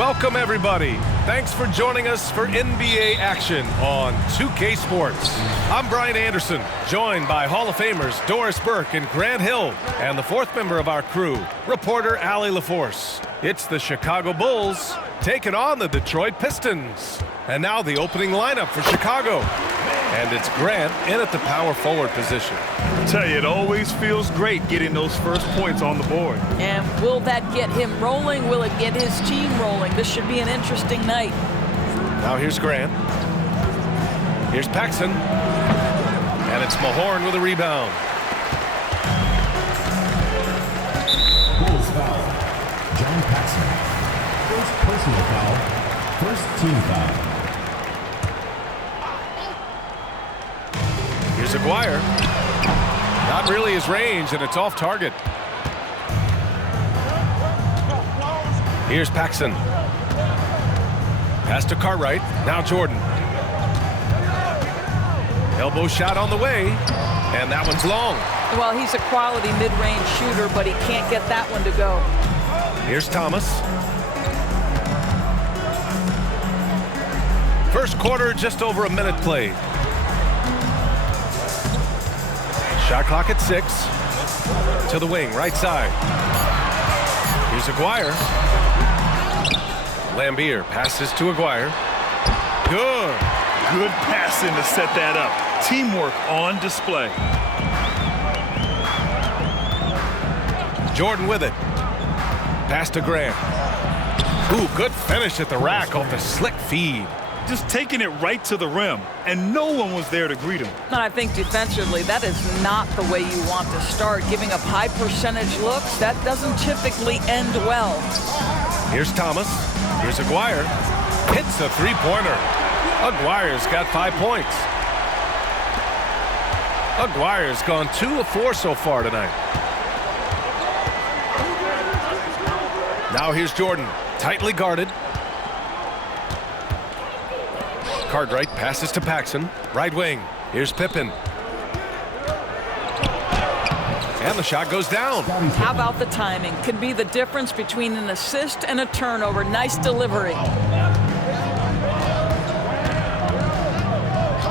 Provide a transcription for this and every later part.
Welcome, everybody. Thanks for joining us for NBA action on 2K Sports. I'm Brian Anderson, joined by Hall of Famers Doris Burke and Grant Hill, and the fourth member of our crew, reporter Allie LaForce. It's the Chicago Bulls taking on the Detroit Pistons. And now the opening lineup for Chicago. And it's Grant in at the power forward position. I tell you, it always feels great getting those first points on the board. And will that get him rolling? Will it get his team rolling? This should be an interesting night. Now here's Grant. Here's Paxson. And it's Mahorn with a rebound. Bulls foul. John Paxson. First personal foul. First team foul. Here's Aguirre. Not really his range, and it's off target. Here's Paxson. Pass to Cartwright. Now Jordan. Elbow shot on the way, and that one's long. Well, he's a quality mid-range shooter, but he can't get that one to go. Here's Thomas. First quarter, just over a minute played. Shot clock at 6. To the wing, right side. Here's Aguirre. Lambier passes to Aguirre. Good passing to set that up. Teamwork on display. Jordan with it. Pass to Grant. Ooh, good finish at the rack off the slick feed. Just taking it right to the rim, and no one was there to greet him. And I think defensively, that is not the way you want to start. Giving up high percentage looks, that doesn't typically end well. Here's Thomas. Here's Aguirre. Hits a three-pointer. Aguirre's got 5 points. Aguirre's gone 2 of 4 so far tonight. Now here's Jordan. Tightly guarded. Cartwright passes to Paxson. Right wing. Here's Pippen. And the shot goes down. How about the timing? Could be the difference between an assist and a turnover. Nice delivery.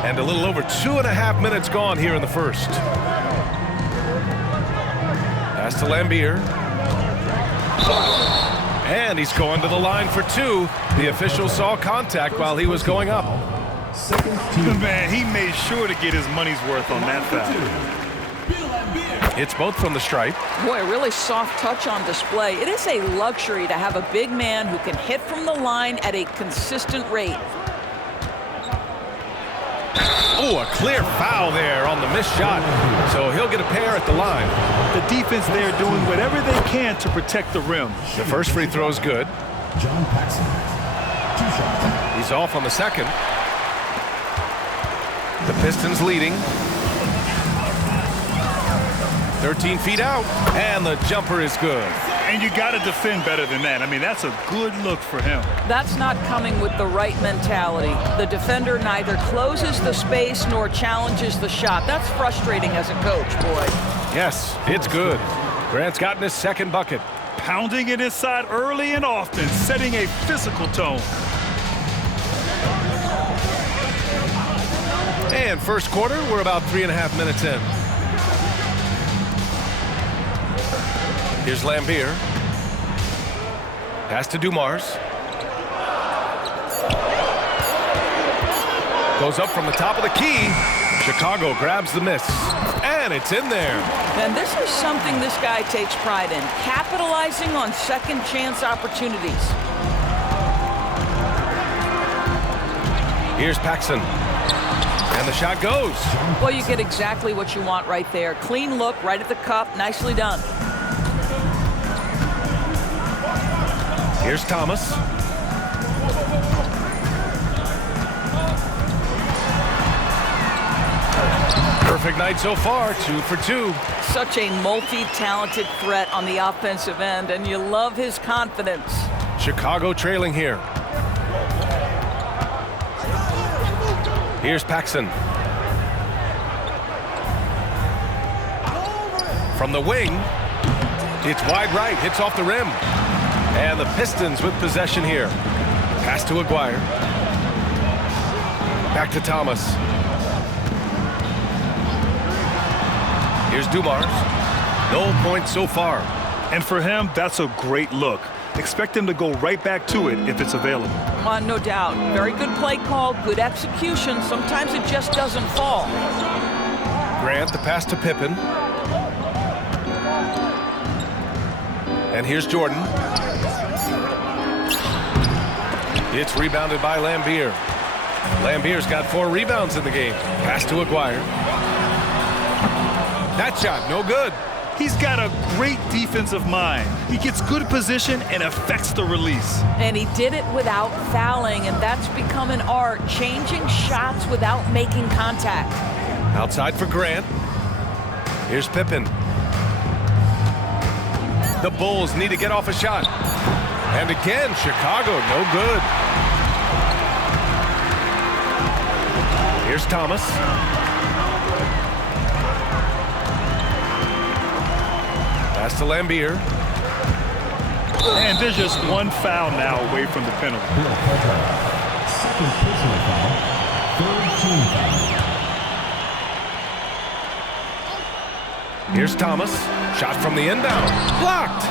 And a little over 2.5 minutes gone here in the first. Pass to Lambier. And he's going to the line for 2. The official saw contact while he was going up. Man, he made sure to get his money's worth on that foul. It's both from the stripe. Boy, a really soft touch on display. It is a luxury to have a big man who can hit from the line at a consistent rate. Oh, a clear foul there on the missed shot. So he'll get a pair at the line. The defense there doing whatever they can to protect the rim. The first free throw is good. John Paxson. 2 shots. He's off on the second. The Pistons leading. 13 feet out, and the jumper is good. And you got to defend better than that. I mean, that's a good look for him. That's not coming with the right mentality. The defender neither closes the space nor challenges the shot. That's frustrating as a coach, boy. Yes, it's good. Grant's gotten his second bucket. Pounding it inside early and often, setting a physical tone. And first quarter, we're about 3.5 minutes in. Here's Lambier. Pass to Dumars. Goes up from the top of the key. Chicago grabs the miss. And it's in there. And this is something this guy takes pride in, capitalizing on second chance opportunities. Here's Paxson. And the shot goes. Well, you get exactly what you want right there. Clean look, right at the cup. Nicely done. Here's Thomas. Perfect night so far, 2 for 2. Such a multi-talented threat on the offensive end, and you love his confidence. Chicago trailing here. Here's Paxson. From the wing, it's wide right, hits off the rim. And the Pistons with possession here. Pass to Aguirre. Back to Thomas. Here's Dumars. No points so far. And for him, that's a great look. Expect him to go right back to it if it's available. No doubt. Very good play call, good execution. Sometimes it just doesn't fall. Grant, the pass to Pippen. And here's Jordan. It's rebounded by Lambier. Lambier's got 4 rebounds in the game. Pass to Aguirre. That shot, no good. He's got a great defensive mind. He gets good position and affects the release. And he did it without fouling, and that's become an art, changing shots without making contact. Outside for Grant. Here's Pippen. The Bulls need to get off a shot. And again, Chicago, no good. Here's Thomas. Pass to Lambier. And there's just one foul now away from the penalty. Second personal foul. Third team foul. Here's Thomas. Shot from the inbound. Blocked.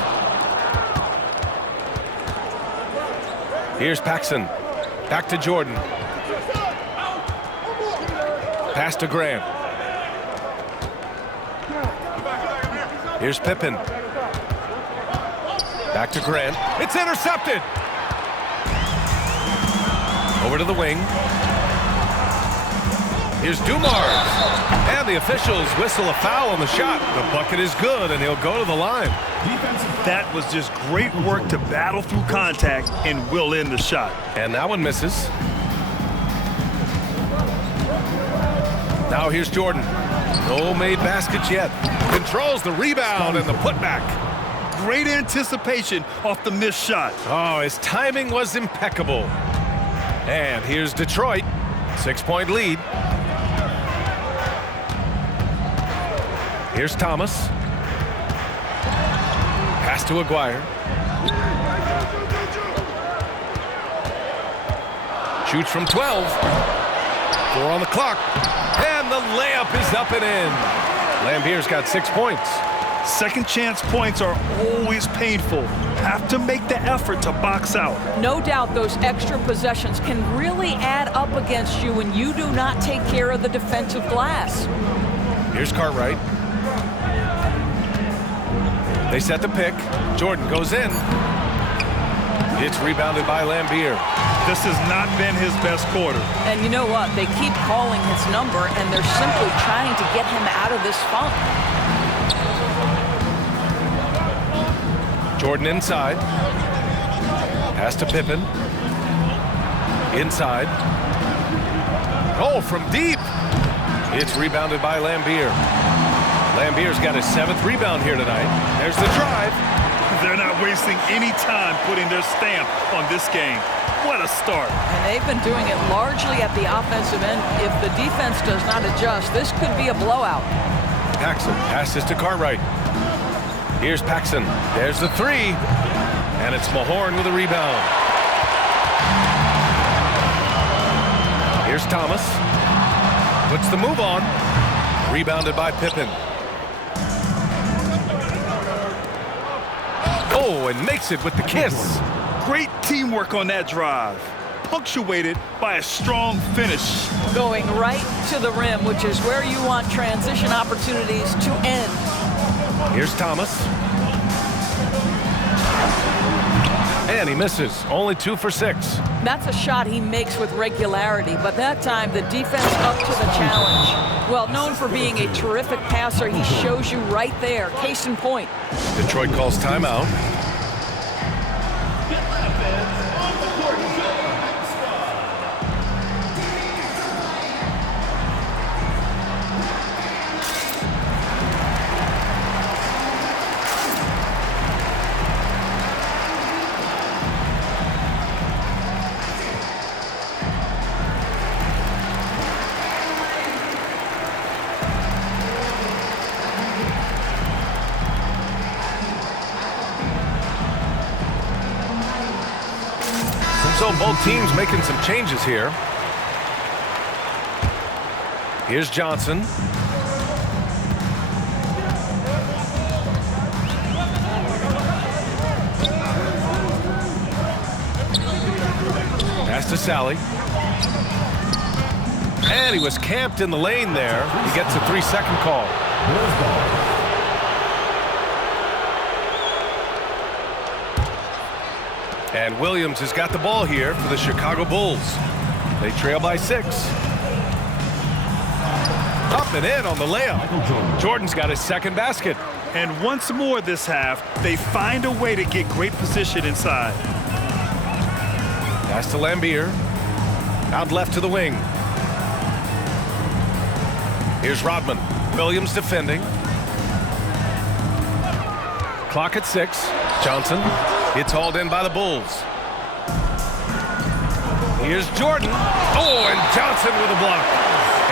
Here's Paxson. Back to Jordan. Pass to Grant. Here's Pippen. Back to Grant. It's intercepted. Over to the wing. Here's Dumars. And the officials whistle a foul on the shot. The bucket is good, and he'll go to the line. That was just great work to battle through contact and will in the shot. And that one misses. Now here's Jordan. No made baskets yet. Controls the rebound and the putback. Great anticipation off the missed shot. Oh, his timing was impeccable. And here's Detroit. 6-point lead. Here's Thomas. Pass to Aguirre. Shoots from 12. 4 on the clock. And the layup is up and in. Lambier's got 6 points. Second chance points are always painful. Have to make the effort to box out. No doubt those extra possessions can really add up against you when you do not take care of the defensive glass. Here's Cartwright. They set the pick. Jordan goes in. It's rebounded by Lambier. This has not been his best quarter. And you know what? They keep calling his number, and they're simply trying to get him out of this funk. Jordan inside. Pass to Pippen. Inside. Oh, from deep. It's rebounded by Lambier. Lambier's got his 7th rebound here tonight. There's the drive. They're not wasting any time putting their stamp on this game. What a start. And they've been doing it largely at the offensive end. If the defense does not adjust, this could be a blowout. Paxson passes to Cartwright. Here's Paxson. There's the 3. And it's Mahorn with a rebound. Here's Thomas. Puts the move on. Rebounded by Pippen. Oh, and makes it with the kiss. Great teamwork on that drive. Punctuated by a strong finish. Going right to the rim, which is where you want transition opportunities to end. Here's Thomas. And he misses. Only 2 for 6. That's a shot he makes with regularity, but that time the defense up to the challenge. Well, known for being a terrific passer, he shows you right there. Case in point. Detroit calls timeout. So both teams making some changes here. Here's Johnson. Pass to Sally. And he was camped in the lane there. He gets a 3-second call. And Williams has got the ball here for the Chicago Bulls. They trail by 6. Up and in on the layup. Jordan's got his second basket. And once more this half, they find a way to get great position inside. Pass to Lambier. Out left to the wing. Here's Rodman. Williams defending. Clock at 6. Johnson. It's hauled in by the Bulls. Here's Jordan. Oh, and Johnson with a block.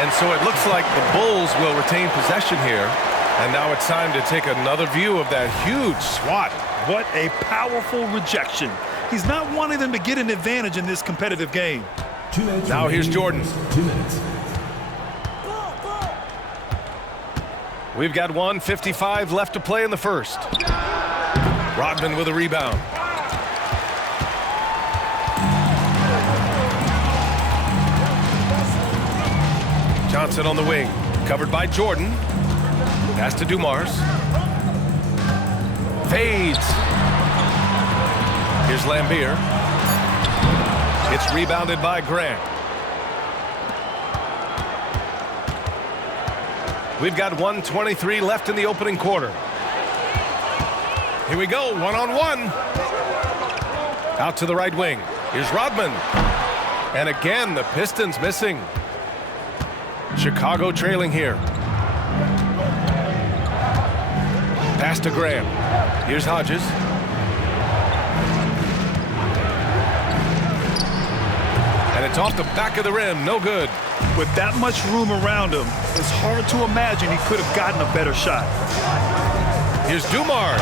And so it looks like the Bulls will retain possession here. And now it's time to take another view of that huge swat. What a powerful rejection. He's not wanting them to get an advantage in this competitive game. 2 minutes. Now here's Jordan. 2 minutes. We've got 1:55 left to play in the first. Rodman with a rebound. Johnson on the wing. Covered by Jordan. Pass to Dumars. Fades. Here's Lambier. It's rebounded by Grant. We've got 1:23 left in the opening quarter. Here we go, one-on-one. Out to the right wing. Here's Rodman. And again, the Pistons missing. Chicago trailing here. Pass to Graham. Here's Hodges. And it's off the back of the rim, no good. With that much room around him, it's hard to imagine he could have gotten a better shot. Here's Dumars.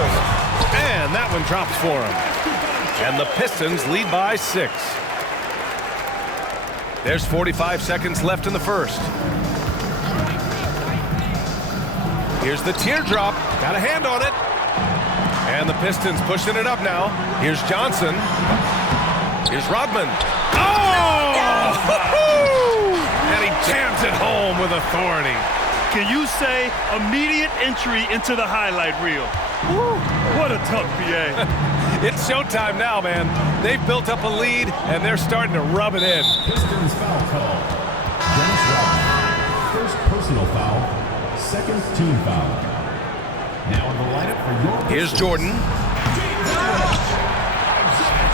And that one drops for him. And the Pistons lead by 6. There's 45 seconds left in the first. Here's the teardrop. Got a hand on it. And the Pistons pushing it up now. Here's Johnson. Here's Rodman. Oh! And he jams it home with authority. Can you say immediate entry into the highlight reel? Woo, what a tough PA. It's showtime now, man. They've built up a lead, and they're starting to rub it in. Pistons foul call. Dennis Rodman. First personal foul. Second team foul. Now in the lineup for your Pistons. Here's Jordan.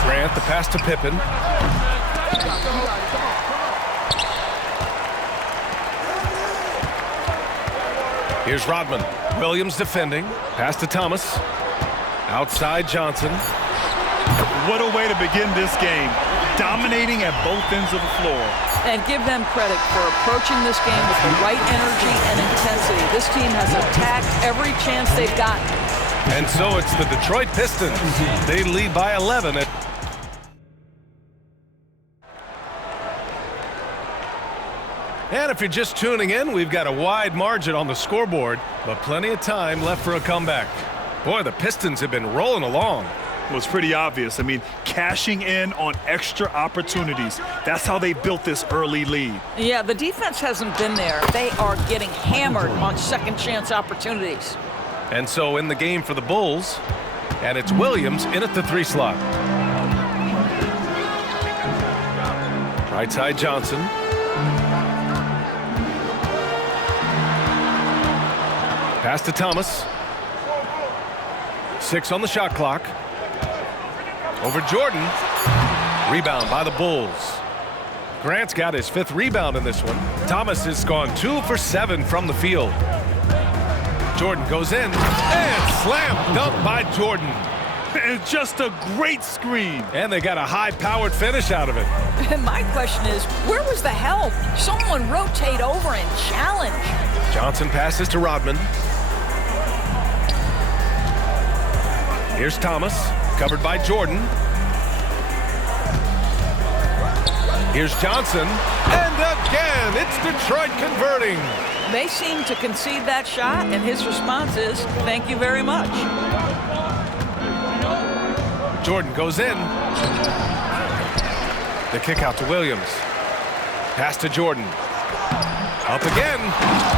Grant, the pass to Pippen. Here's Rodman. Williams defending. Pass to Thomas. Outside Johnson. What a way to begin this game. Dominating at both ends of the floor. And give them credit for approaching this game with the right energy and intensity. This team has attacked every chance they've gotten. And so it's the Detroit Pistons. They lead by 11 at And if you're just tuning in, we've got a wide margin on the scoreboard, but plenty of time left for a comeback. Boy, the Pistons have been rolling along. Well, it's pretty obvious. I mean, cashing in on extra opportunities. That's how they built this early lead. Yeah, the defense hasn't been there. They are getting hammered on second chance opportunities. And so in the game for the Bulls, and it's Williams in at the 3 slot. Right side Johnson. Pass to Thomas. 6 on the shot clock. Over Jordan. Rebound by the Bulls. Grant's got his 5th rebound in this one. Thomas has gone 2 for 7 from the field. Jordan goes in and slam dunk by Jordan. And just a great screen. And they got a high-powered finish out of it. And my question is, where was the help? Someone rotate over and challenge. Johnson passes to Rodman. Here's Thomas, covered by Jordan. Here's Johnson. And again, it's Detroit converting. They seem to concede that shot, and his response is, thank you very much. Jordan goes in. The kick out to Williams. Pass to Jordan. Up again.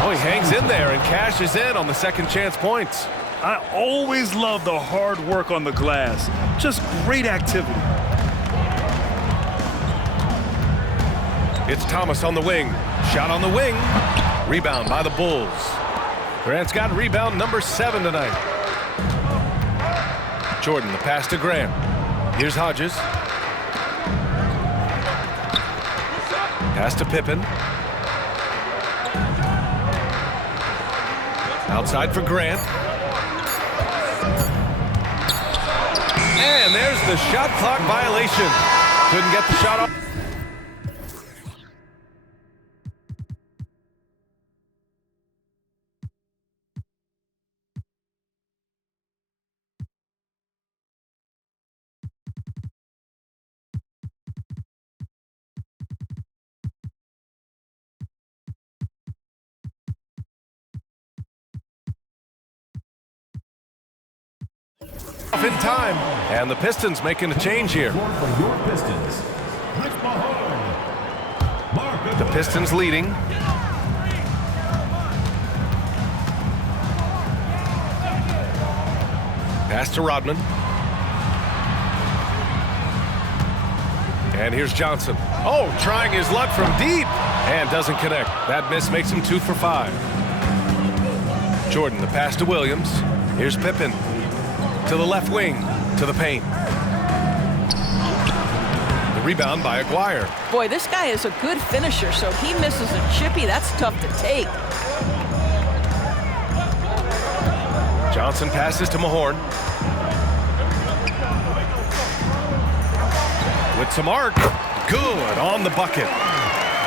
Oh, he hangs in there and cashes in on the second chance points. I always love the hard work on the glass. Just great activity. It's Thomas on the wing. Shot on the wing. Rebound by the Bulls. Grant's got rebound number 7 tonight. Jordan, the pass to Grant. Here's Hodges. Pass to Pippen. Outside for Grant. And there's the shot clock violation. Couldn't get the shot off. In time, and the Pistons making a change here. For your Pistons, Rick Mahorn. The Pistons leading. Pass to Rodman. And here's Johnson. Oh, trying his luck from deep and doesn't connect. That miss makes him 2 for 5. Jordan, the pass to Williams. Here's Pippen. To the left wing, to the paint. The rebound by Aguirre. Boy, this guy is a good finisher, so he misses a chippy. That's tough to take. Johnson passes to Mahorn. With some arc. Good on the bucket.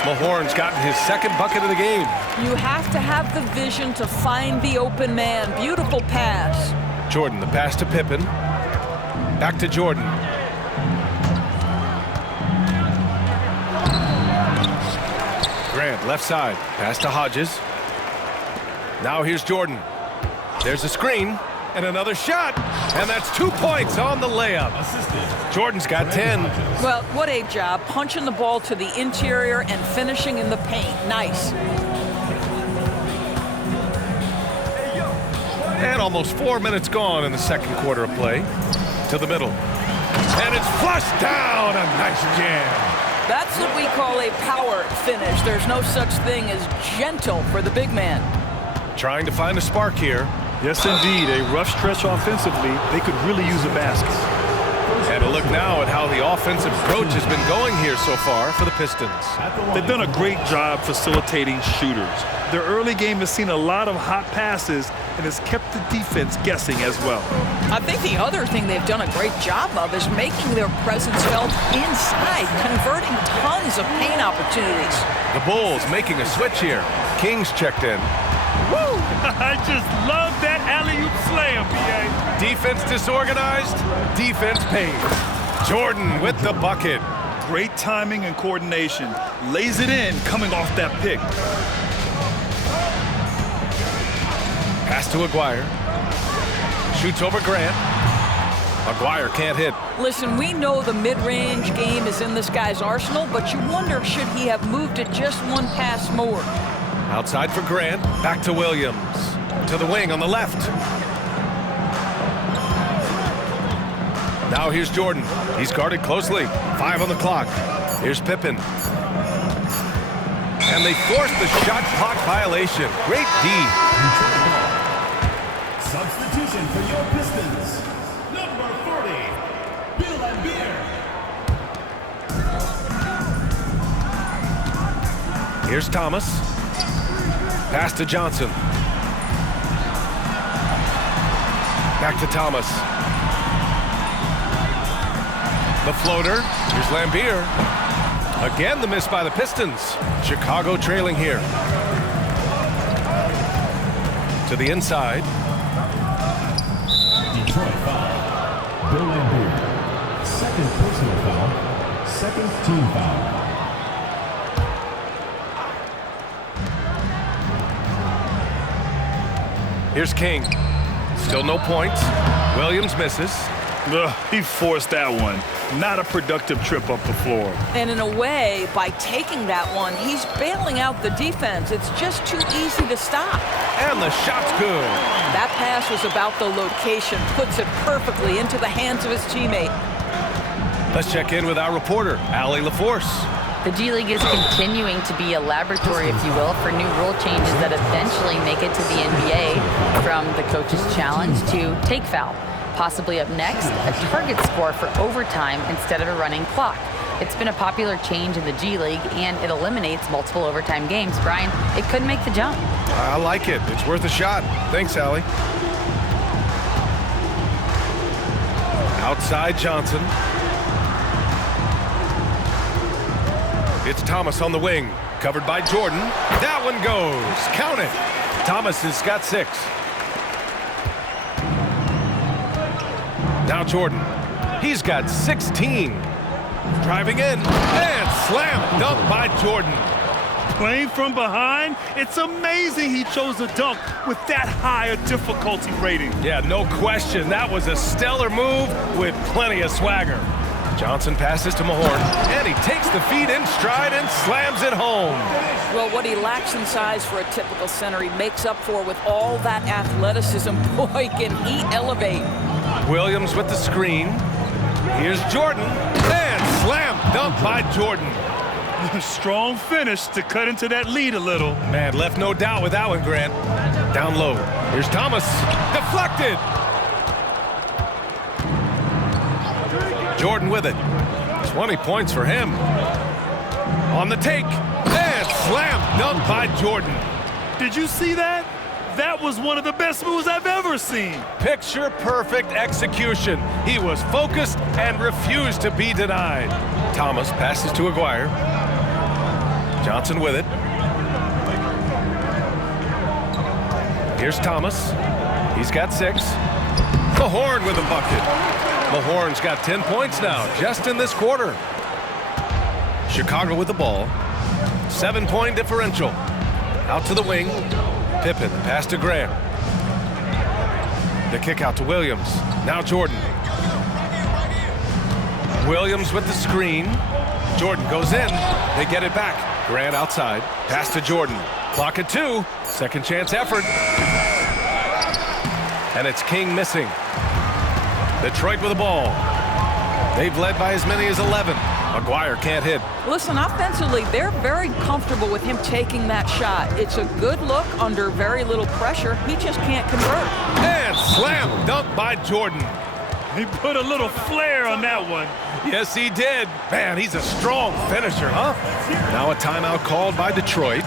Mahorn's gotten his second bucket of the game. You have to have the vision to find the open man. Beautiful pass. Jordan, the pass to Pippen. Back to Jordan. Grant, left side. Pass to Hodges. Now here's Jordan. There's a screen and another shot. And that's 2 points on the layup. Jordan's got 10. Well, what a job. Punching the ball to the interior and finishing in the paint. Nice. And almost 4 minutes gone in the second quarter of play. To the middle. And it's flushed down. A nice jam. That's what we call a power finish. There's no such thing as gentle for the big man. Trying to find a spark here. Yes, indeed. A rough stretch offensively. They could really use a basket. And a look now at how the offensive approach has been going here so far for the Pistons. They've done a great job facilitating shooters. Their early game has seen a lot of hot passes and has kept the defense guessing as well. I think the other thing they've done a great job of is making their presence felt inside, converting tons of paint opportunities. The Bulls making a switch here. Kings checked in. Woo! I just love that alley-oop slam, B.A. Defense disorganized, defense pays. Jordan with the bucket. Great timing and coordination. Lays it in coming off that pick. Pass to Aguirre. Shoots over Grant. Aguirre can't hit. Listen, we know the mid-range game is in this guy's arsenal, but you wonder, should he have moved it just one pass more? Outside for Grant. Back to Williams. To the wing on the left. Now here's Jordan. He's guarded closely. 5 on the clock. Here's Pippen. And they force the shot clock violation. Great D. Substitution for your Pistons. Number 40, Bill Laimbeer. Here's Thomas. Pass to Johnson. Back to Thomas. The floater. Here's Laimbeer. Again, the miss by the Pistons. Chicago trailing here. To the inside. Detroit foul. Bill Laimbeer. Second personal foul. Second team foul. Here's King. Still no points. Williams misses. He forced that one. Not a productive trip up the floor. And in a way, by taking that one, he's bailing out the defense. It's just too easy to stop. And the shot's good. That pass was about the location, puts it perfectly into the hands of his teammate. Let's check in with our reporter, Allie LaForce. The G League is continuing to be a laboratory, if you will, for new rule changes that eventually make it to the NBA, from the coach's challenge to take foul. Possibly up next, a target score for overtime instead of a running clock. It's been a popular change in the G League, and it eliminates multiple overtime games. Brian, it could make the jump. I like it. It's worth a shot. Thanks, Allie. Outside Johnson. It's Thomas on the wing, covered by Jordan. That one goes. Count it. Thomas has got 6. Now Jordan. He's got 16. Driving in and slam dunk by Jordan. Playing from behind, it's amazing he chose a dunk with that high a difficulty rating. Yeah, no question. That was a stellar move with plenty of swagger. Johnson passes to Mahorn, and he takes the feed in stride and slams it home. Well, what he lacks in size for a typical center, he makes up for with all that athleticism. Boy, can he elevate. Williams with the screen. Here's Jordan, and slam dunk by Jordan. Strong finish to cut into that lead a little. Man, left no doubt with that one, Grant. Down low. Here's Thomas. Deflected. Jordan with it. 20 points for him. On the take. And slam dunk by Jordan. Did you see that? That was one of the best moves I've ever seen. Picture perfect execution. He was focused and refused to be denied. Thomas passes to Aguirre. Johnson with it. Here's Thomas. He's got 6. Mahorn with a bucket. Mahorn's got 10 points now, just in this quarter. Chicago with the ball. 7-point differential. Out to the wing. Pippen, pass to Graham. The kick out to Williams. Now Jordan. Williams with the screen. Jordan goes in. They get it back. Grant outside. Pass to Jordan. Clock at 2. Second chance effort. And it's King missing. Detroit with the ball. They've led by as many as 11. Aguirre can't hit. Listen, offensively, they're very comfortable with him taking that shot. It's a good look under very little pressure. He just can't convert. And slam dunk by Jordan. He put a little flair on that one. Yes, he did. Man, he's a strong finisher, huh? Now a timeout called by Detroit.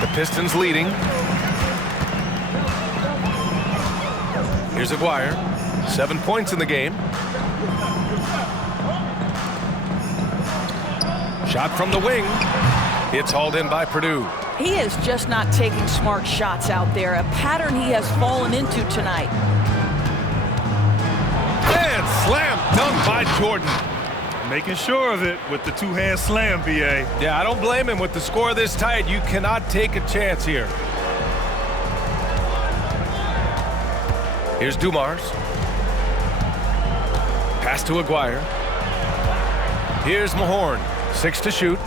The Pistons leading. Here's Aguirre. 7 points in the game. Shot from the wing. It's hauled in by Purdue. He is just not taking smart shots out there, a pattern he has fallen into tonight. And slam dunk by Jordan. Making sure of it with the two-hand slam, B.A. Yeah, I don't blame him. With the score this tight, you cannot take a chance here. Here's Dumars. Pass to Aguirre. Here's Mahorn. 6 to shoot.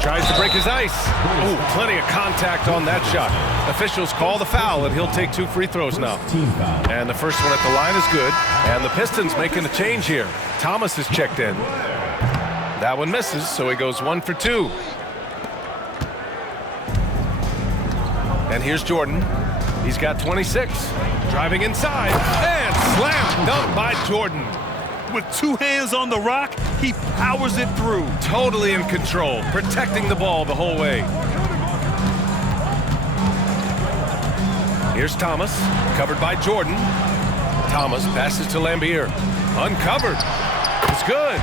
Tries to break his ice. Ooh, plenty of contact on that shot. Officials call the foul, and he'll take 2 free throws now. And the first one at the line is good. And the Pistons making a change here. Thomas is checked in. That one misses, so he goes 1 for 2. And here's Jordan. He's got 26. Driving inside. And slam dunk by Jordan. With 2 hands on the rock, he powers it through. Totally in control, protecting the ball the whole way. Here's Thomas, covered by Jordan. Thomas passes to Lambier. Uncovered. It's good.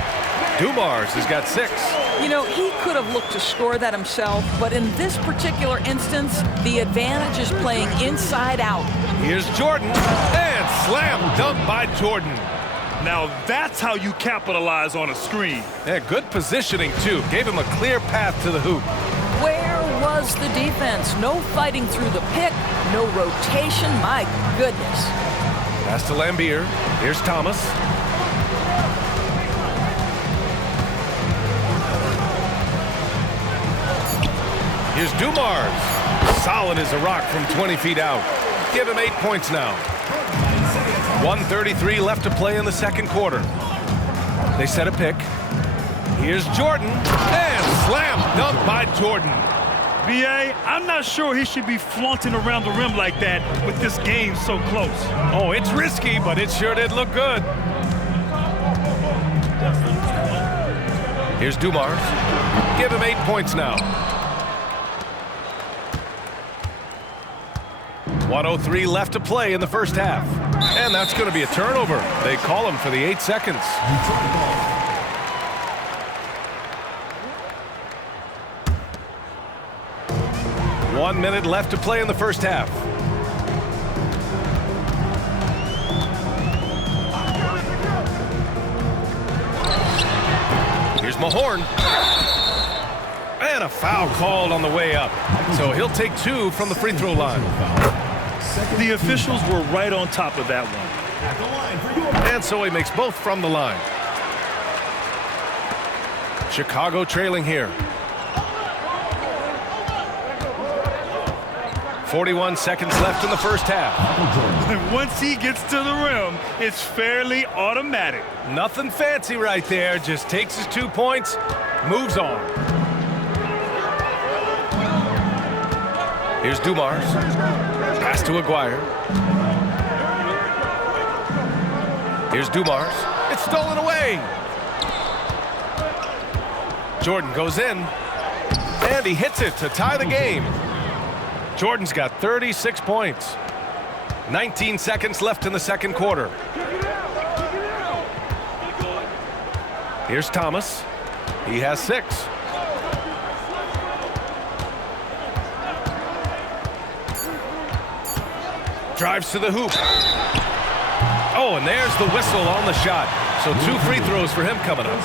Dumars has got 6. You know, he could have looked to score that himself, but in this particular instance, the advantage is playing inside out. Here's Jordan, and slam dunk by Jordan. Now that's how you capitalize on a screen. Yeah, good positioning, too. Gave him a clear path to the hoop. Where was the defense? No fighting through the pick, no rotation. My goodness. Pass to Lambier. Here's Thomas. Here's Dumars. Solid as a rock from 20 feet out. Give him 8 points now. 1:33 left to play in the second quarter. They set a pick. Here's Jordan, and slam dunk by Jordan. B.A., I'm not sure he should be flaunting around the rim like that with this game so close. Oh, it's risky, but it sure did look good. Here's Dumars. Give him 8 points now. 1:03 left to play in the first half. And that's going to be a turnover. They call him for the 8 seconds. 1 minute left to play in the first half. Here's Mahorn. And a foul called on the way up. So he'll take 2 from the free throw line. The officials were right on top of that one. And so he makes both from the line. Chicago trailing here. 41 seconds left in the first half. And once he gets to the rim, it's fairly automatic. Nothing fancy right there. Just takes his 2 points, moves on. Here's Dumars. Pass to Aguirre. Here's Dumars. It's stolen away. Jordan goes in, and he hits it to tie the game. Jordan's got 36 points. 19 seconds left in the second quarter. Here's Thomas. He has 6. Drives to the hoop. Oh, and there's the whistle on the shot. So 2 free throws for him coming up.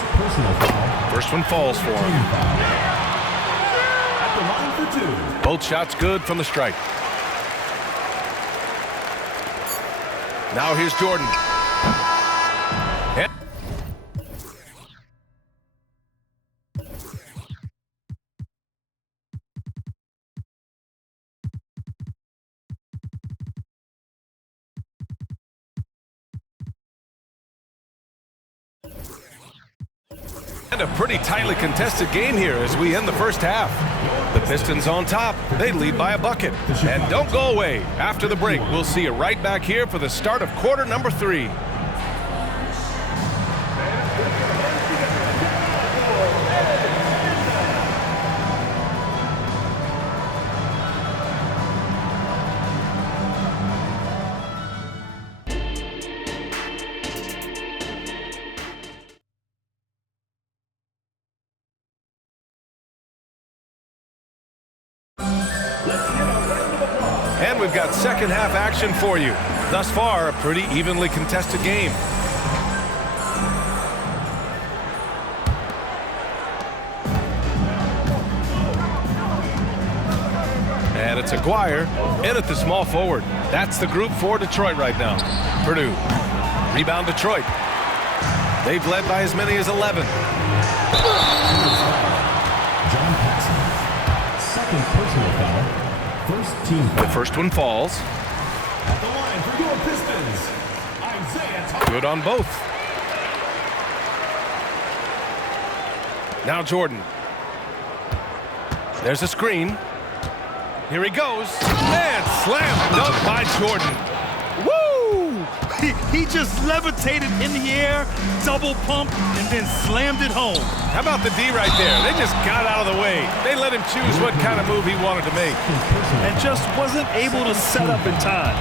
First one falls for him. Both shots good from the stripe. Now here's Jordan. And a pretty tightly contested game here as we end the first half. The Pistons on top. They lead by a bucket. And don't go away. After the break, we'll see you right back here for the start of quarter number 3. And we've got second half action for you. Thus far, a pretty evenly contested game. And it's Aguirre in at the small forward. That's the group for Detroit right now. Purdue. Rebound Detroit. They've led by as many as 11. John Paxson. Second personal foul. First team foul. The first one falls. At the line for your Pistons, Isaiah Thomas. Good on both. Now Jordan. There's a screen. Here he goes. And slam dunk by Jordan. Woo! He just levitated in the air, double pump, and then slammed it home. How about the D right there? They just got out of the way. They let him choose what kind of move he wanted to make. And just wasn't able to set up in time.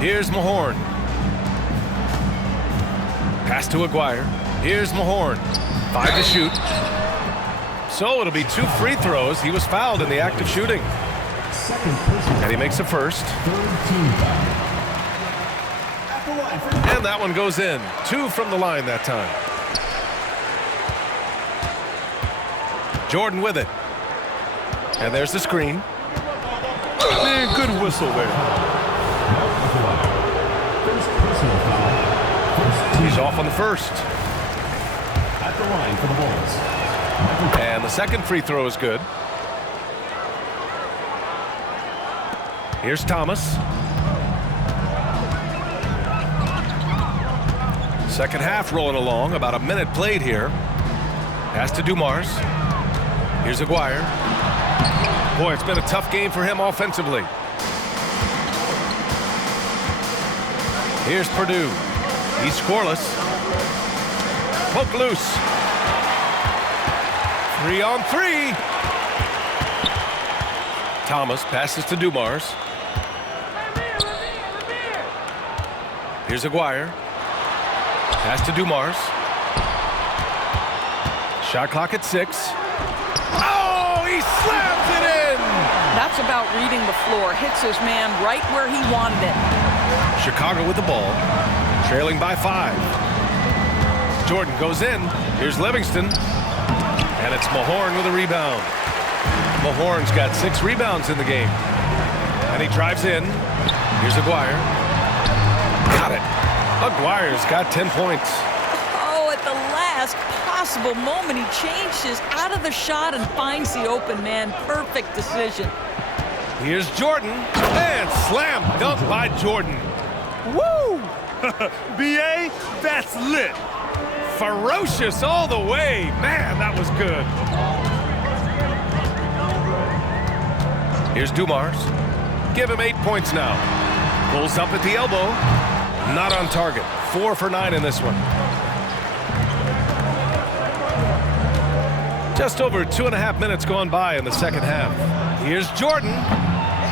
Here's Mahorn. Pass to Aguirre. Here's Mahorn. 5 to shoot. So it'll be 2 free throws. He was fouled in the act of shooting. Second personal. And he makes a first. Third team foul. At the line for And that one goes in. 2 from the line that time. Jordan with it. And there's the screen. Man, good whistle there. at the line. First personal foul. First team He's off on the first. at the line for the Bullets. And the second free throw is good. Here's Thomas. Second half rolling along. About a minute played here. Pass to Dumars. Here's Aguirre. Boy, it's been a tough game for him offensively. Here's Purdue. He's scoreless. Poke loose. 3-on-3. Thomas passes to Dumars. Here's Aguirre. Pass to Dumars. Shot clock at 6. Oh, he slams it in! That's about reading the floor. Hits his man right where he wanted it. Chicago with the ball, trailing by 5. Jordan goes in. Here's Livingston. And it's Mahorn with a rebound. Mahorn's got 6 rebounds in the game. And he drives in. Here's Aguirre. Got it. Aguirre's got 10 points. Oh, at the last possible moment, he changes out of the shot and finds the open man. Perfect decision. Here's Jordan. And slam dunk by Jordan. Woo! BA, that's lit. Ferocious all the way. Man, that was good. Here's Dumars. Give him 8 points now. Pulls up at the elbow. Not on target. 4 for 9 in this one. Just over 2.5 minutes gone by in the second half. Here's Jordan.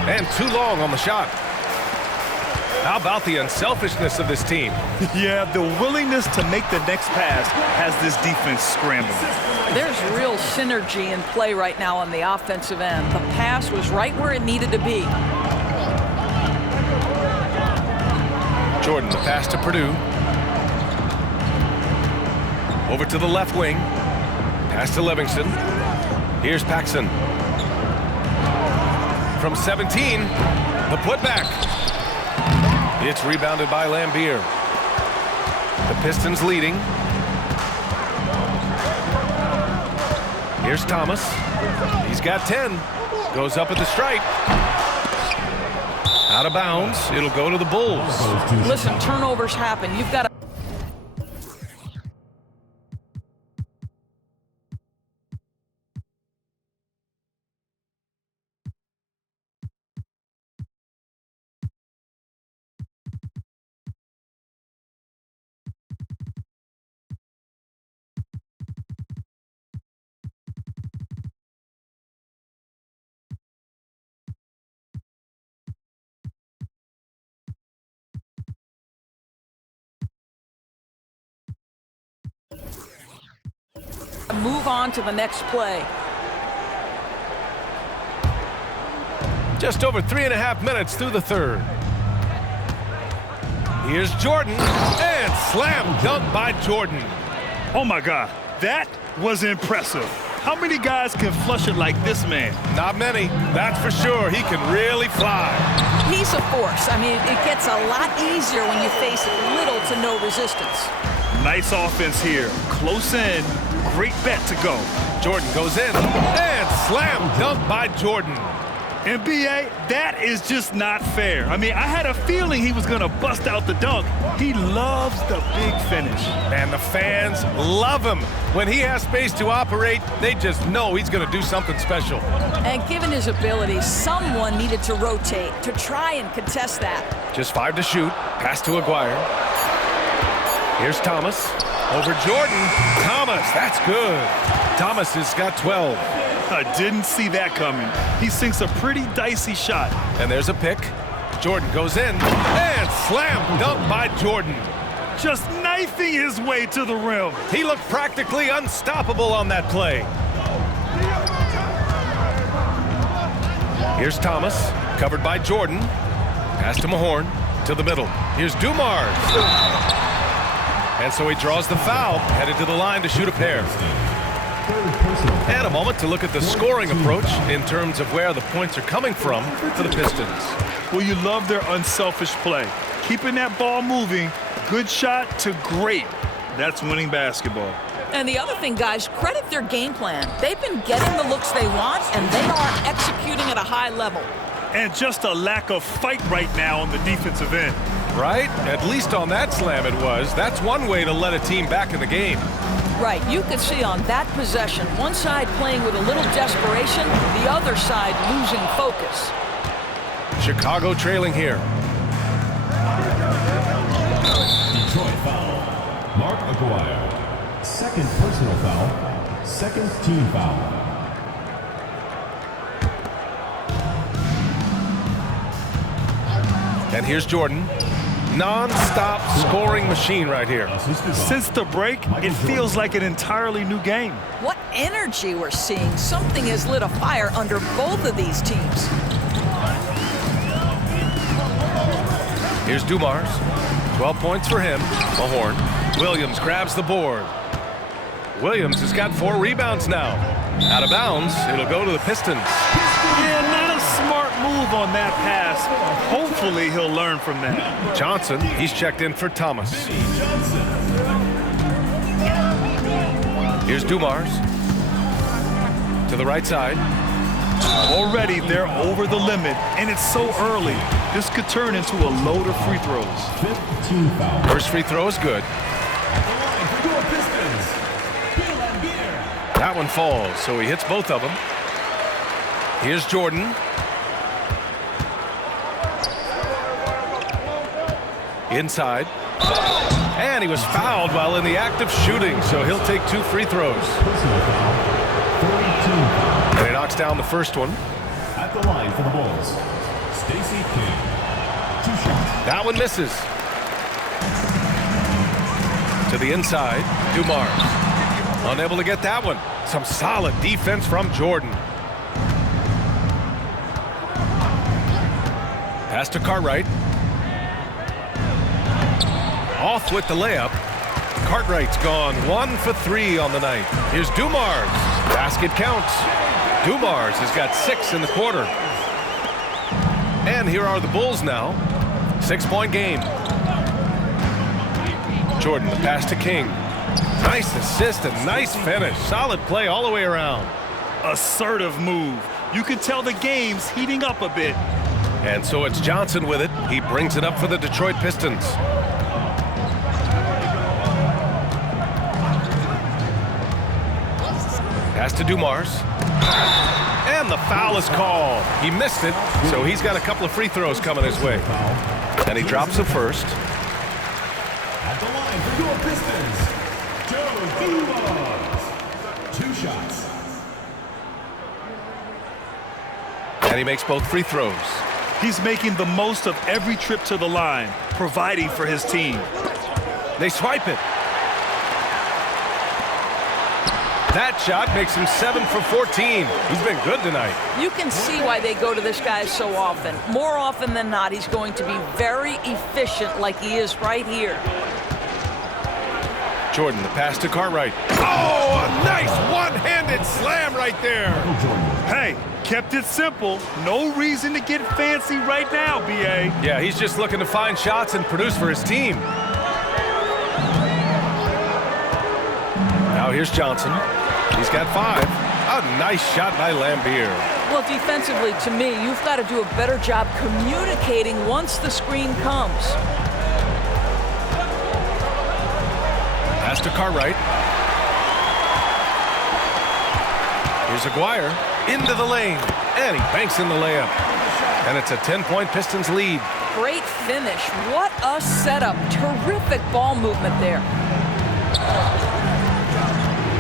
And too long on the shot. How about the unselfishness of this team? Yeah, the willingness to make the next pass has this defense scrambling. There's real synergy in play right now on the offensive end. The pass was right where it needed to be. Jordan, the pass to Purdue. Over to the left wing. Pass to Livingston. Here's Paxson. From 17, the putback. It's rebounded by Lambier. The Pistons leading. Here's Thomas. He's got 10. Goes up at the stripe. Out of bounds. It'll go to the Bulls. Listen, turnovers happen. You've got to move on to the next play. Just over 3.5 minutes through the third. Here's Jordan. And slam dunk by Jordan. Oh my God, that was impressive. How many guys can flush it like this man? Not many, that's for sure. He can really fly. He's a force. I mean, it gets a lot easier when you face little to no resistance. Nice offense here. Close in. Great bet to go. Jordan goes in. And slam dunk by Jordan. NBA, that is just not fair. I mean, I had a feeling he was going to bust out the dunk. He loves the big finish. And the fans love him. When he has space to operate, they just know he's going to do something special. And given his ability, someone needed to rotate to try and contest that. Just 5 to shoot. Pass to Aguirre. Here's Thomas. Over Jordan. Thomas, that's good. Thomas has got 12. I didn't see that coming. He sinks a pretty dicey shot. And there's a pick. Jordan goes in. And slam dunk by Jordan. Just knifing his way to the rim. He looked practically unstoppable on that play. Here's Thomas, covered by Jordan. Pass to Mahorn, to the middle. Here's Dumars. And so he draws the foul, headed to the line to shoot a pair. And a moment to look at the scoring approach in terms of where the points are coming from for the Pistons. Well, you love their unselfish play. Keeping that ball moving, good shot to great. That's winning basketball. And the other thing, guys, credit their game plan. They've been getting the looks they want, and they are executing at a high level. And just a lack of fight right now on the defensive end. Right? At least on that slam it was. That's one way to let a team back in the game. Right. You could see on that possession, one side playing with a little desperation, the other side losing focus. Chicago trailing here. Detroit foul. Mark Aguirre. Second personal foul. Second team foul. And here's Jordan. Non-stop scoring machine right here. Since the break, it feels like an entirely new game. What energy we're seeing. Something has lit a fire under both of these teams. Here's Dumars. 12 points for him. Mahorn. Williams grabs the board. Williams has got 4 rebounds now. Out of bounds, it'll go to the Pistons. Yeah, not a smart move on that pass. Hopefully he'll learn from that. Johnson, he's checked in for Thomas. Here's Dumars. To the right side. Already they're over the limit, and it's so early. This could turn into a load of free throws. 15 foul. First free throw is good. That one falls, so he hits both of them. Here's Jordan. Inside. And he was fouled while in the act of shooting, so he'll take 2 free throws. Personal foul. 32 foul. And he knocks down the first one. At the line for the Bulls, Stacey King. 2 shots. That one misses. To the inside, Dumars. Unable to get that one. Some solid defense from Jordan. Pass to Cartwright. Off with the layup. Cartwright's gone 1 for 3 on the night. Here's Dumars. Basket counts. Dumars has got 6 in the quarter. And here are the Bulls now. 6-point game. Jordan, the pass to King. Nice assist and nice finish. Solid play all the way around. Assertive move. You can tell the game's heating up a bit. And so it's Johnson with it. He brings it up for the Detroit Pistons. Pass to Dumars. And the foul is called. He missed it, so he's got a couple of free throws coming his way. And he drops the first. At the line for your Pistons, Joe Dumars. 2 shots. And he makes both free throws. He's making the most of every trip to the line, providing for his team. They swipe it. That shot makes him 7 for 14. He's been good tonight. You can see why they go to this guy so often. More often than not, he's going to be very efficient like he is right here. Jordan, the pass to Cartwright. Oh, a nice one-handed slam right there. Hey, kept it simple. No reason to get fancy right now, B.A. Yeah, he's just looking to find shots and produce for his team. Now here's Johnson. He's got 5. A nice shot by Lambier. Well, defensively, to me, you've got to do a better job communicating once the screen comes. Pass to Cartwright. Here's Aguirre into the lane, and he banks in the layup. And it's a 10-point Pistons lead. Great finish. What a setup. Terrific ball movement there.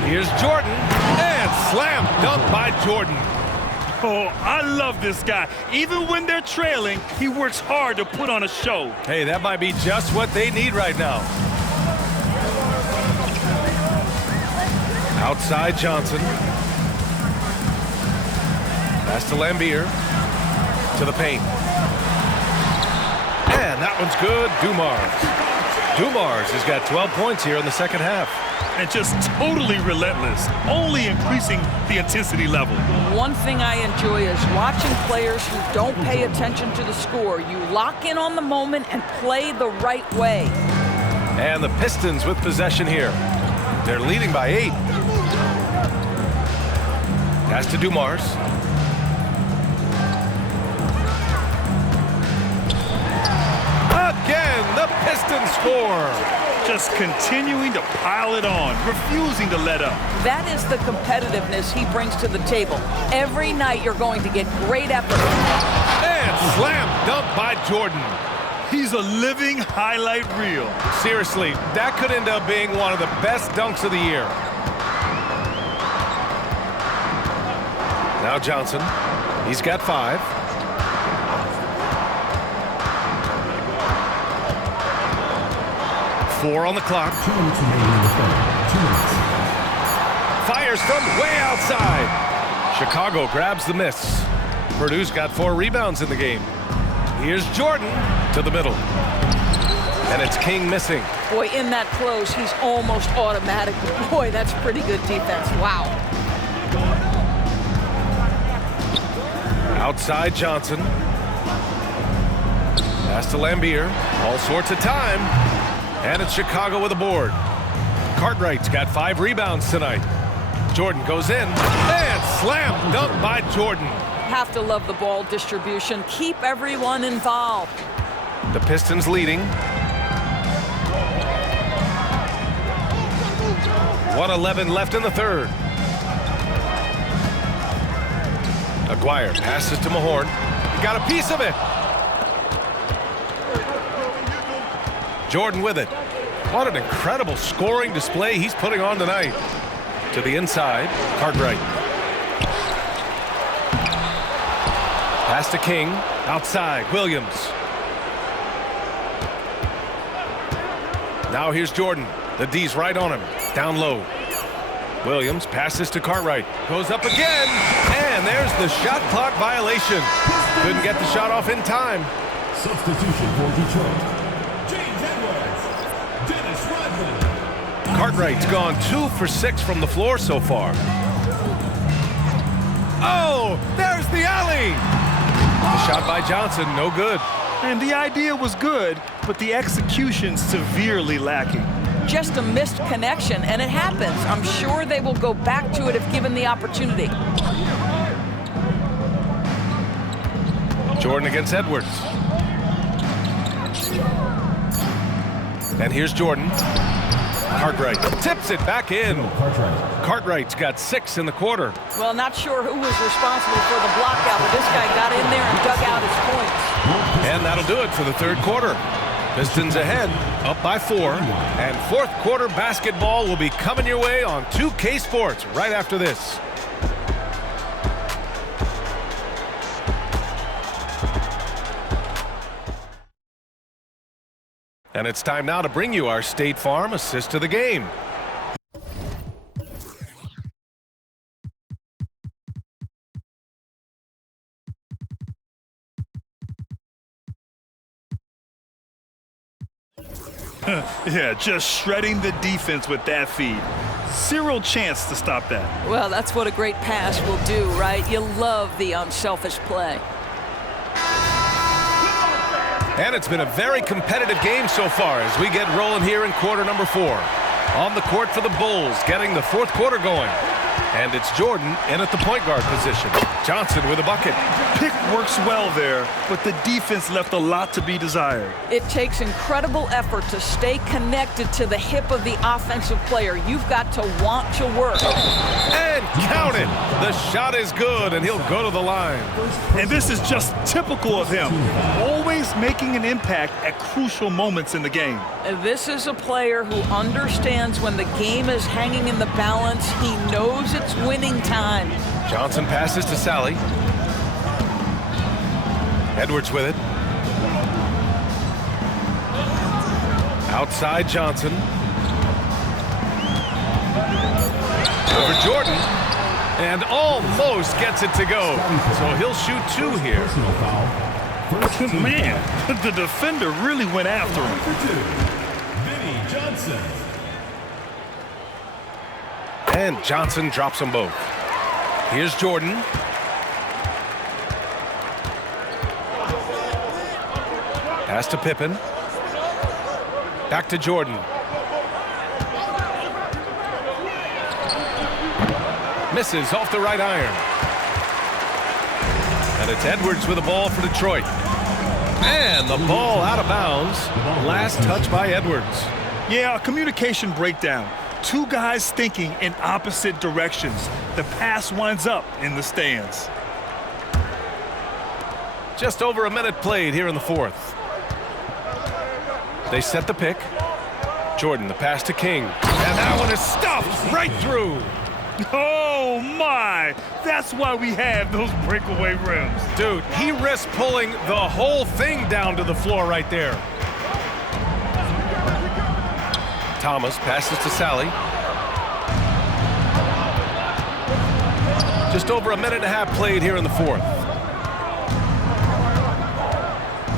Here's Jordan, and slam dunk by Jordan. Oh, I love this guy. Even when they're trailing, he works hard to put on a show. Hey, that might be just what they need right now. Outside Johnson. Pass to Lambier. to the paint. And that one's good. Dumars has got 12 points here in the second half. And just totally relentless, only increasing the intensity level. One thing I enjoy is watching players who don't pay attention to the score. You lock in on the moment and play the right way. And the Pistons with possession here. They're leading by 8. Pass to Dumars. Again, the Pistons score. Just continuing to pile it on, refusing to let up. That is the competitiveness he brings to the table. Every night you're going to get great effort. And slam dunk by Jordan. He's a living highlight reel. Seriously, that could end up being one of the best dunks of the year. Now Johnson. He's got 5. Four on the clock. 2 minutes remaining in the third. 2 minutes. Fires from way outside. Chicago grabs the miss. Purdue's got 4 rebounds in the game. Here's Jordan to the middle. And it's King missing. Boy, in that close, he's almost automatic. Boy, that's pretty good defense. Wow. Outside Johnson. Pass to Lambier. All sorts of time. And it's Chicago with a board. Cartwright's got 5 rebounds tonight. Jordan goes in. And slam dunk by Jordan. Have to love the ball distribution. Keep everyone involved. The Pistons leading. 1:11 left in the third. Aguirre passes to Mahorn. He got a piece of it. Jordan with it. What an incredible scoring display he's putting on tonight. To the inside, Cartwright. Pass to King. Outside, Williams. Now here's Jordan. The D's right on him. Down low. Williams passes to Cartwright. Goes up again. And there's the shot clock violation. Couldn't get the shot off in time. Substitution for Detroit. James Edwards. Dennis Rodman. Cartwright's gone 2 for 6 from the floor so far. Oh, there's the alley. The shot by Johnson, no good. And the idea was good, but the execution severely lacking. Just a missed connection, and it happens. I'm sure they will go back to it if given the opportunity. Jordan against Edwards. And here's Jordan. Cartwright tips it back in. Cartwright's got 6 in the quarter. Well, not sure who was responsible for the block out, but this guy got in there and dug out his points. And that'll do it for the third quarter. Pistons ahead, up by 4. And fourth quarter basketball will be coming your way on 2K Sports right after this. And it's time now to bring you our State Farm assist to the game. Yeah, just shredding the defense with that feed. Zero chance to stop that. Well, that's what a great pass will do, right? You love the unselfish play. And it's been a very competitive game so far as we get rolling here in quarter number 4. On the court for the Bulls, getting the fourth quarter going. And it's Jordan in at the point guard position. Johnson with a bucket. Pick works well there, but the defense left a lot to be desired. It takes incredible effort to stay connected to the hip of the offensive player. You've got to want to work. And count it. The shot is good, and he'll go to the line. And this is just typical of him, always making an impact at crucial moments in the game. This is a player who understands when the game is hanging in the balance. He knows it's winning time. Johnson passes to Sally. Edwards with it. Outside Johnson. Over Jordan. And almost gets it to go. So he'll shoot 2 here. Personal foul. First team Man, the defender really went after him. Number 2, Vinny Johnson. And Johnson drops them both. Here's Jordan. Pass to Pippen. Back to Jordan. Misses off the right iron. And it's Edwards with the ball for Detroit. And the ball out of bounds. Last touch by Edwards. Yeah, a communication breakdown. 2 guys thinking in opposite directions. The pass winds up in the stands. Just over a minute played here in the 4th. They set the pick. Jordan, the pass to King. And that one is stuffed right through. Oh, my. That's why we have those breakaway rims. Dude, he risked pulling the whole thing down to the floor right there. Thomas passes to Sally. Just over a minute and a half played here in the 4th.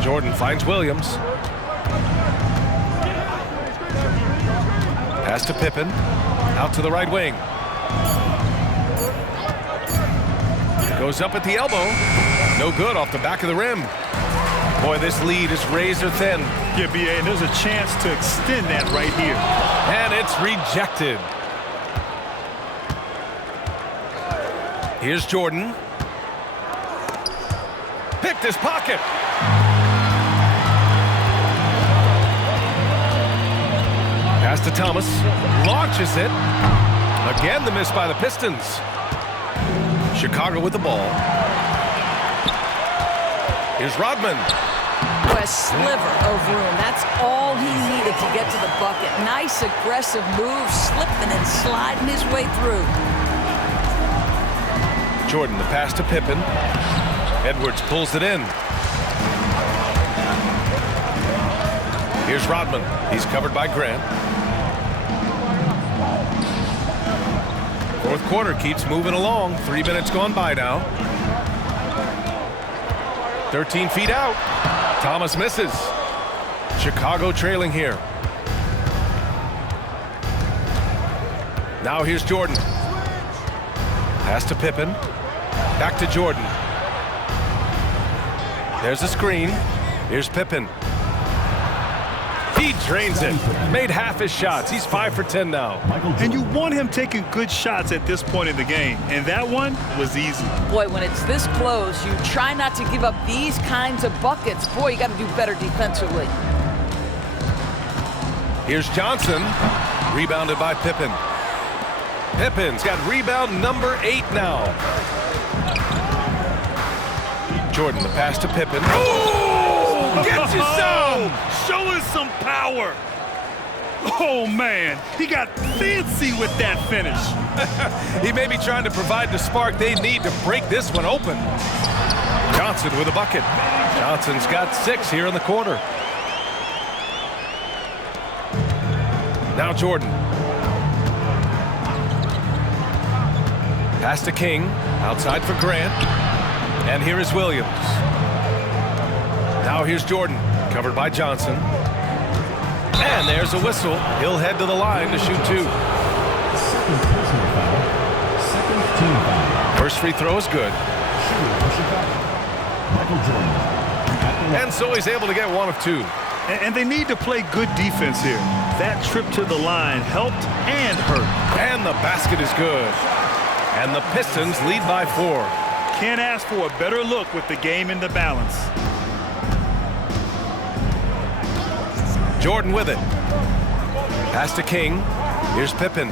Jordan finds Williams. Pass to Pippen. Out to the right wing. Goes up at the elbow. No good off the back of the rim. Boy, this lead is razor thin. Yeah, B.A., and there's a chance to extend that right here. And it's rejected. Here's Jordan. Picked his pocket. Pass to Thomas. Launches it. Again, the miss by the Pistons. Chicago with the ball. Here's Rodman. A sliver of room. That's all he needed to get to the bucket. Nice aggressive move, slipping and sliding his way through. Jordan, the pass to Pippen. Edwards pulls it in. Here's Rodman. He's covered by Grant. 4th quarter keeps moving along. 3 minutes gone by now. 13 feet out. Thomas misses. Chicago trailing here. Now here's Jordan. Pass to Pippen. Back to Jordan. There's a screen. Here's Pippen. He drains it. Made half his shots. He's 5 for 10 now. And you want him taking good shots at this point in the game. And that one was easy. Boy, when it's this close, you try not to give up these kinds of buckets. Boy, you got to do better defensively. Here's Johnson. Rebounded by Pippen. Pippen's got rebound number 8 now. Jordan, the pass to Pippen. Oh! Gets his zone! Show us some power. Oh, man. He got fancy with that finish. He may be trying to provide the spark they need to break this one open. Johnson with a bucket. Johnson's got 6 here in the quarter. Now Jordan. Pass to King. Outside for Grant. And here is Williams. Now here's Jordan. Covered by Johnson. And there's a whistle. He'll head to the line to shoot 2. Second personal foul. Second team foul. First free throw is good. Shooter for Chicago, Michael Jordan. And so he's able to get 1 of 2. And they need to play good defense here. That trip to the line helped and hurt. And the basket is good. And the Pistons lead by 4. Can't ask for a better look with the game in the balance. Jordan with it. Pass to King. Here's Pippen.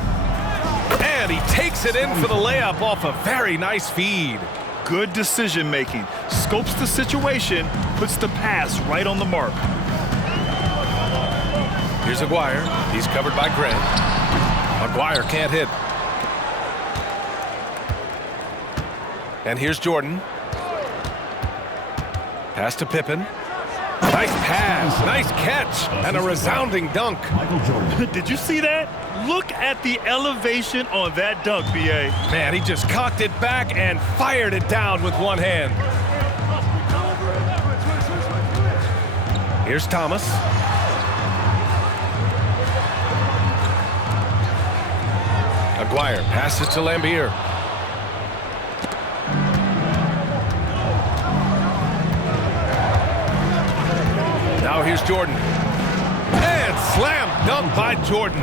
And he takes it in for the layup off a very nice feed. Good decision making. Scopes the situation, puts the pass right on the mark. Here's Aguirre. He's covered by Grant. Aguirre can't hit. And here's Jordan. Pass to Pippen. Nice pass, nice catch, and a resounding dunk. Michael Jordan. Did you see that? Look at the elevation on that dunk, B.A. Man, he just cocked it back and fired it down with one hand. Here's Thomas. Aguirre passes to Lambier. Now here's Jordan. And slam dunk by Jordan.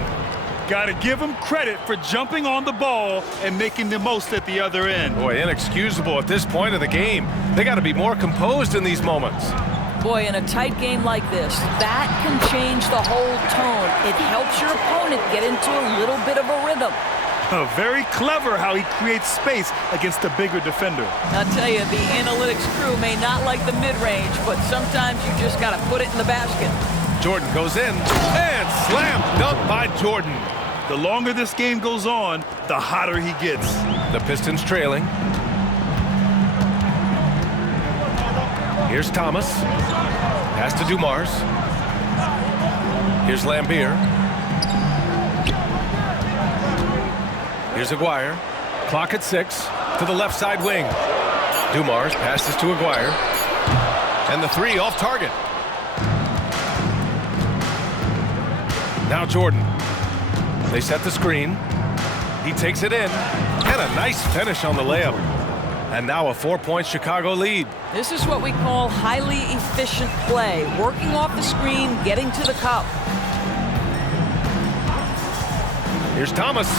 Got to give him credit for jumping on the ball and making the most at the other end. Boy, inexcusable at this point of the game. They got to be more composed in these moments. Boy, in a tight game like this, that can change the whole tone. It helps your opponent get into a little bit of a rhythm. Very clever how he creates space against the bigger defender. I'll tell you, the analytics crew may not like the mid-range, but sometimes you just got to put it in the basket. Jordan goes in and slam dunk by Jordan. The longer this game goes on, the hotter he gets. The Pistons trailing. Here's Thomas. Pass to Dumars. Here's Lambier. Here's Aguirre. Clock at 6 to the left side wing. Dumars passes to Aguirre. And the three off target. Now Jordan. They set the screen. He takes it in. And a nice finish on the layup. And now a 4-point Chicago lead. This is what we call highly efficient play. Working off the screen, getting to the cup. Here's Thomas.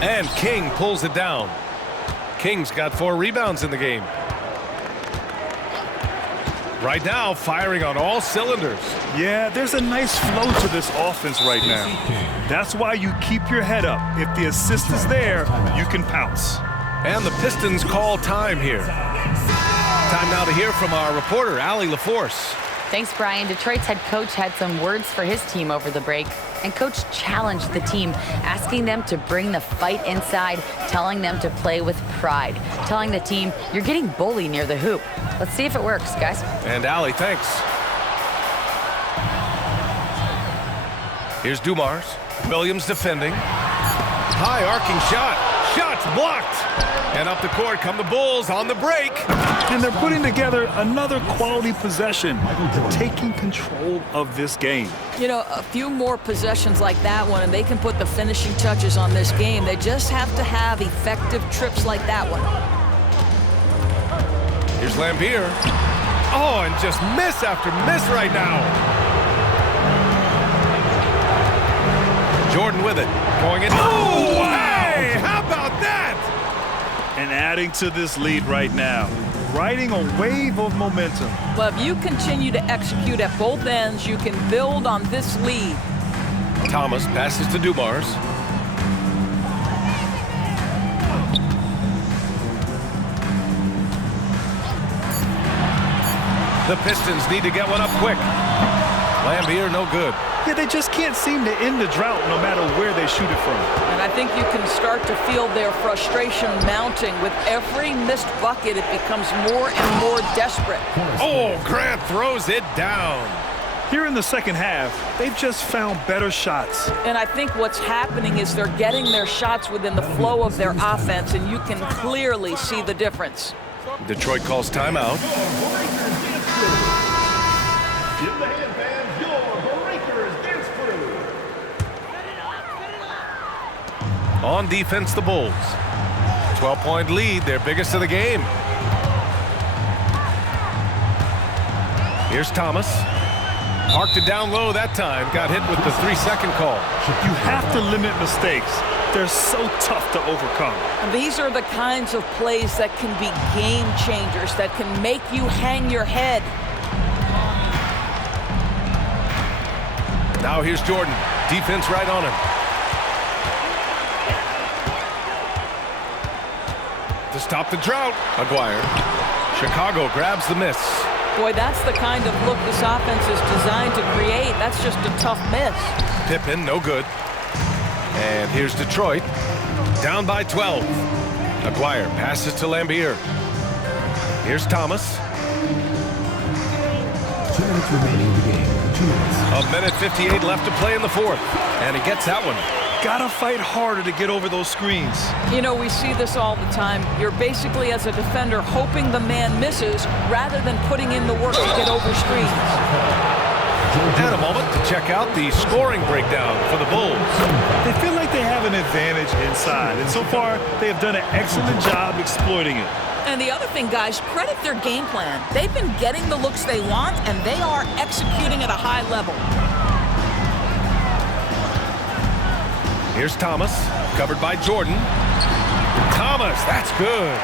And King pulls it down. King's got 4 rebounds in the game. Right now, firing on all cylinders. Yeah, there's a nice flow to this offense right now. That's why you keep your head up. If the assist is there, you can pounce. And the Pistons call time here. Time now to hear from our reporter, Allie LaForce. Thanks, Brian. Detroit's head coach had some words for his team over the break. And coach challenged the team, asking them to bring the fight inside, telling them to play with pride, telling the team, you're getting bullied near the hoop. Let's see if it works, guys. And Allie, thanks. Here's Dumars. Williams defending. High arcing shot. Shots blocked. And up the court come the Bulls on the break. And they're putting together another quality possession. They're taking control of this game. You know, a few more possessions like that one, and they can put the finishing touches on this game. They just have to have effective trips like that one. Here's Lambier. Oh, and just miss after miss right now. Jordan with it. Going in. Oh, hey! How about that? And adding to this lead right now. Riding a wave of momentum. Well, if you continue to execute at both ends, you can build on this lead. Thomas passes to Dumars. The Pistons need to get one up quick. Lambier, no good. Yeah, they just can't seem to end the drought no matter where they shoot it from. And I think you can start to feel their frustration mounting. With every missed bucket, it becomes more and more desperate. Oh, Grant throws it down. Here in the second half, they've just found better shots. And I think what's happening is they're getting their shots within the flow of their offense, and you can clearly see the difference. Detroit calls timeout. Give the handband your Breakers Dance Crew. On defense, the Bulls. 12-point lead, their biggest of the game. Here's Thomas. Parked it down low that time. Got hit with the 3-second call. You have to limit mistakes. They're so tough to overcome. These are the kinds of plays that can be game changers, that can make you hang your head. Now here's Jordan. Defense right on him. To stop the drought, Aguirre. Chicago grabs the miss. Boy, that's the kind of look this offense is designed to create. That's just a tough miss. Pippen, no good. And here's Detroit. Down by 12. Aguirre passes to Lambier. Here's Thomas. 2 minutes remaining in the game. 2 minutes. A minute 58 left to play in the fourth. And he gets that one. Gotta fight harder to get over those screens. You know, we see this all the time. You're basically, as a defender, hoping the man misses rather than putting in the work to get over screens. And a moment to check out the scoring breakdown for the Bulls. They feel like they have an advantage inside, and so far they have done an excellent job exploiting it. And the other thing, guys, credit their game plan. They've been getting the looks they want, and they are executing at a high level. Here's Thomas, covered by Jordan. Thomas, that's good.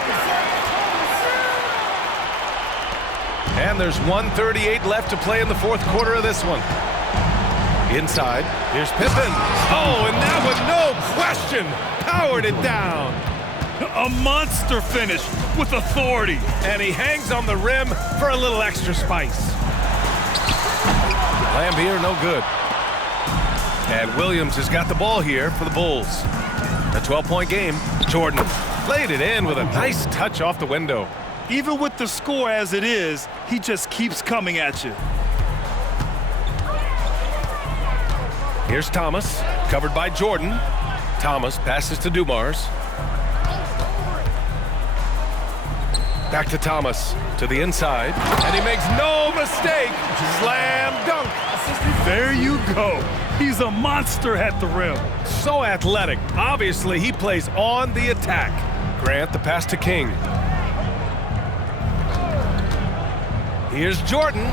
And there's 1:38 left to play in the fourth quarter of this one. Inside, here's Pippen. Oh, and that one, no question, powered it down. A monster finish with authority. And he hangs on the rim for a little extra spice. Lambier, no good. And Williams has got the ball here for the Bulls. A 12-point game. Jordan played it in with a nice touch off the window. Even with the score as it is, he just keeps coming at you. Here's Thomas, covered by Jordan. Thomas passes to Dumars. Back to Thomas, to the inside, and he makes no mistake. Slam dunk. There you go. He's a monster at the rim. So athletic. Obviously, he plays on the attack. Grant, the pass to King. Here's Jordan,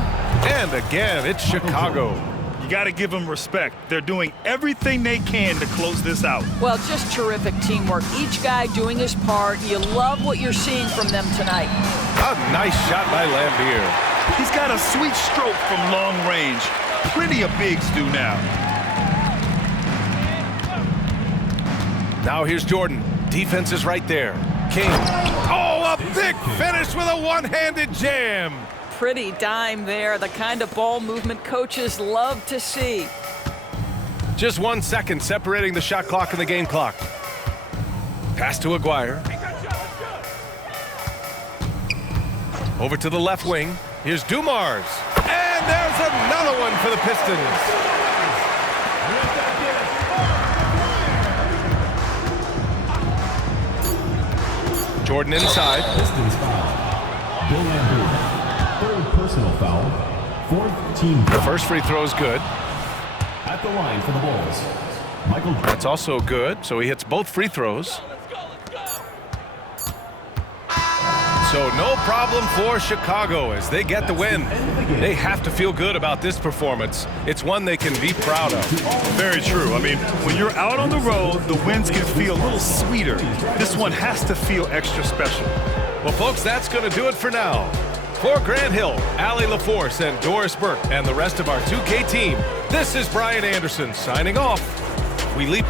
and again, it's Chicago. You got to give them respect. They're doing everything they can to close this out. Well, just terrific teamwork. Each guy doing his part. You love what you're seeing from them tonight. A nice shot by Lambier. He's got a sweet stroke from long range. Plenty of bigs do now. Now here's Jordan. Defense is right there. King. Oh, a big finish with a one-handed jam. Pretty dime there. The kind of ball movement coaches love to see. Just 1 second separating the shot clock and the game clock. Pass to Aguirre. Over to the left wing. Here's Dumars. And there's another one for the Pistons. Jordan inside. Pistons foul. Bill Lambier. Third personal foul. Fourth team The foul. first free throw is good. At the line for the Bulls, Michael. That's also good, so he hits both free throws. So no problem for Chicago as they get the win. They have to feel good about this performance. It's one they can be proud of. Very true. I mean, when you're out on the road, the wins can feel a little sweeter. This one has to feel extra special. Well, folks, that's going to do it for now. For Grant Hill, Allie LaForce, and Doris Burke, and the rest of our 2K team, this is Brian Anderson signing off. We leap